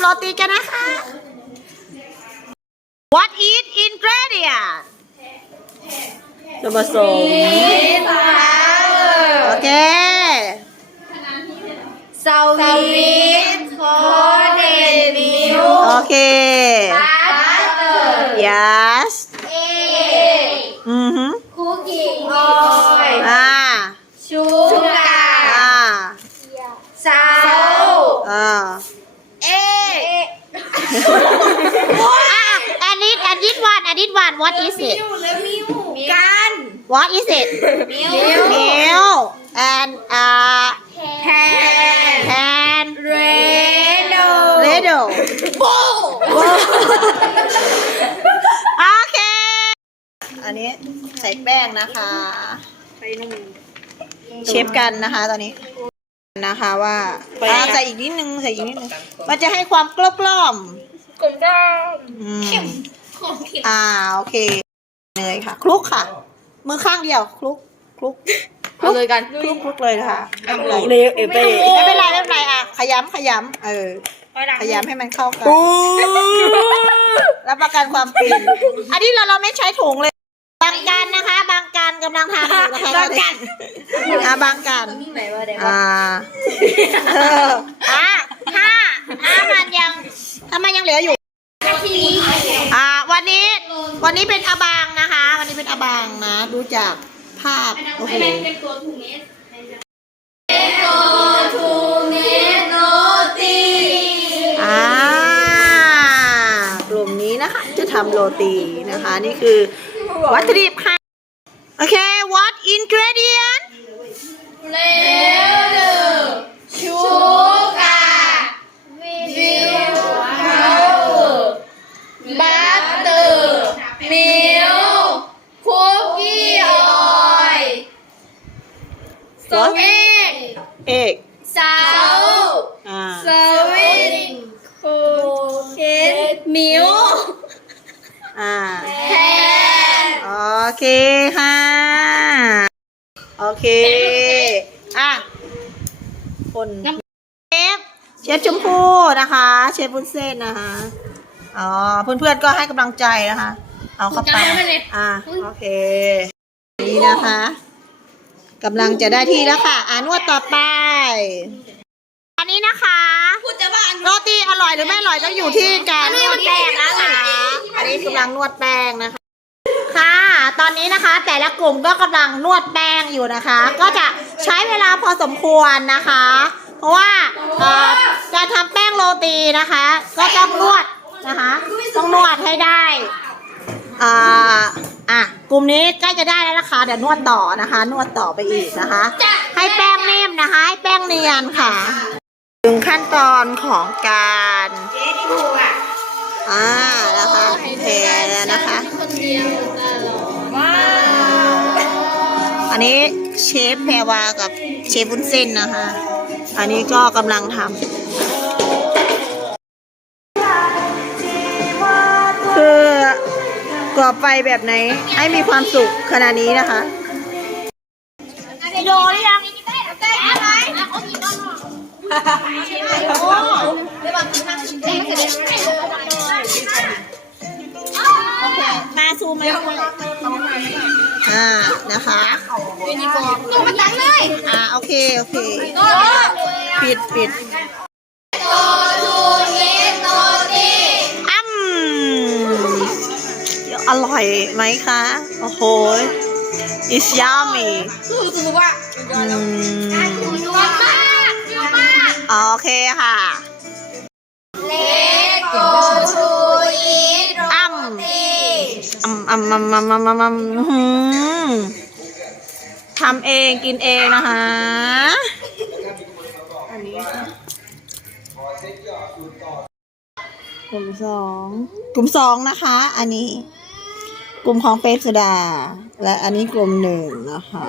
ำโรตีกันนะคะ What is ingredient? นมผสม อะ and this and this one and this one what is it และมิวกัน what is it มิว milk and uh แทน and เรโด ladle โบโอเค อันนี้ใส่แป้งนะคะไปนุ่มเชฟกันนะคะตอนนี้นะคะว่าอ่าใส่อีกนิดนึงใส่อีกนิดนึงมันจะให้ความกลบกล่อม กลมด้ามอืมของเข็มอ่าโอเคเลยค่ะ คลุกค่ะ มือข้างเดียวคลุกคลุกเอาเลยกันคลุกคลุกเลยนะคะไม่เป็นไรเร็วเอเป้ไม่เป็นไรไม่เป็นไรอะขยำขยำเออขยำให้มันเข้ากันรับประกันความฟินอันนี้เราเราไม่ใช้ถุงเลย บางการนะคะ บางการกำลังทำอยู่นะคะบางการอ่าบางการ มีไหนวะเด็กอ่า เอออะถ้าถ้ามันยัง ถ้ามันยังเหลืออยู่ อ่า วันนี้ วันนี้เป็นอบางนะคะ วันนี้เป็นอบางนะ ดูจากภาพ โอ้โหเป็นตัวทูเมสเป็นตัวทูเมสโนตีอ่ากลุ่มนี้นะคะ จะทำโรตีนะคะ นี่คือวัตถุดิบค่ะ โอเค what ingredient เลเดอร์ชูกาวิลเฮาบัตเตอร์มิลคุกกี้ออยสวีท เอกซาวอ่าสวีทคุกกี้มิลอ่าแทนโอเคค่ะโอเคอะคนเชฟเชฟชมพู่นะคะ เชฟบุญเส้นนะคะอ๋อเพื่อนๆก็ให้กำลังใจนะคะ เอาเข้าไปอะโอเค นี่นะคะ กำลังจะได้ที่แล้วค่ะ อ่านวดต่อไป อันนี้นะคะ พูดจะว่าอันโรตีอร่อยหรือไม่อร่อยต้องอยู่ที่การนวดแป้งนะคะ อันนี้กำลังนวดแป้งนะคะ ค่ะ ตอนนี้นะคะ แต่ละกลุ่มก็กำลังนวดแป้งอยู่นะคะ ก็จะใช้เวลาพอสมควรนะคะ เพราะว่าเอ่อการทำแป้งโรตีนะคะ ก็ต้องนวดนะคะ ต้องนวดให้ได้อ่า อะกลุ่มนี้ใกล้จะได้แล้วนะคะเดี๋ยวนวดต่อนะคะ นวดต่อไปอีกนะคะ ให้แป้งนิ่มนะคะให้แป้งเนียนค่ะถึงขั้นตอนของการเจ๊ที่ถูกอะอ่านะคะเทแล้วนะคะอดว้าวอันนี้เชฟแพรวากับเชฟวุ้นเส้นนะคะ อันนี้ก็กำลังทำ ก่อไฟแบบไหน ให้มีความสุขขนาดนี้นะคะโดหรือยังได้ไหมโอ้เดี๋ยวบางทีนั่งกินเองก็ได้โอเคมาซูมมาอ่า นะคะยูนิฟอร์มตัวมันตังเลย อ่า โอเค โอเคโตปิดปิด อร่อยไหมคะ โอ้โห it's yummy คือสมมติว่าอืมนัวมากนัวมากโอเคค่ะ Let's go to eat อ้ำ roti อืมอืมอืมอืมอืมอืมอื้อหือทำเองกินเองนะคะ อันนี้ค่ะกลุ่มสองกลุ่มสองนะคะ อันนี้ กลุ่มของเปปสุดา และอันนี้กลุ่มหนึ่งนะคะ